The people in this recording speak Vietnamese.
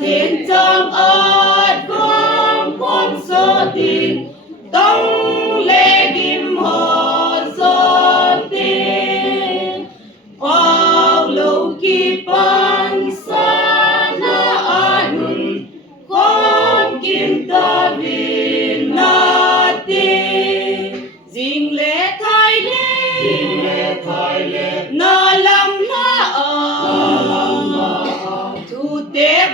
Thiên trong ớt gom khôn sơ tin tông lê kim hồ sơ tin hoàng lâu kỳ pan sa na anun khôn kim ta vin na ti dinh lê thái lê na lam na thu tép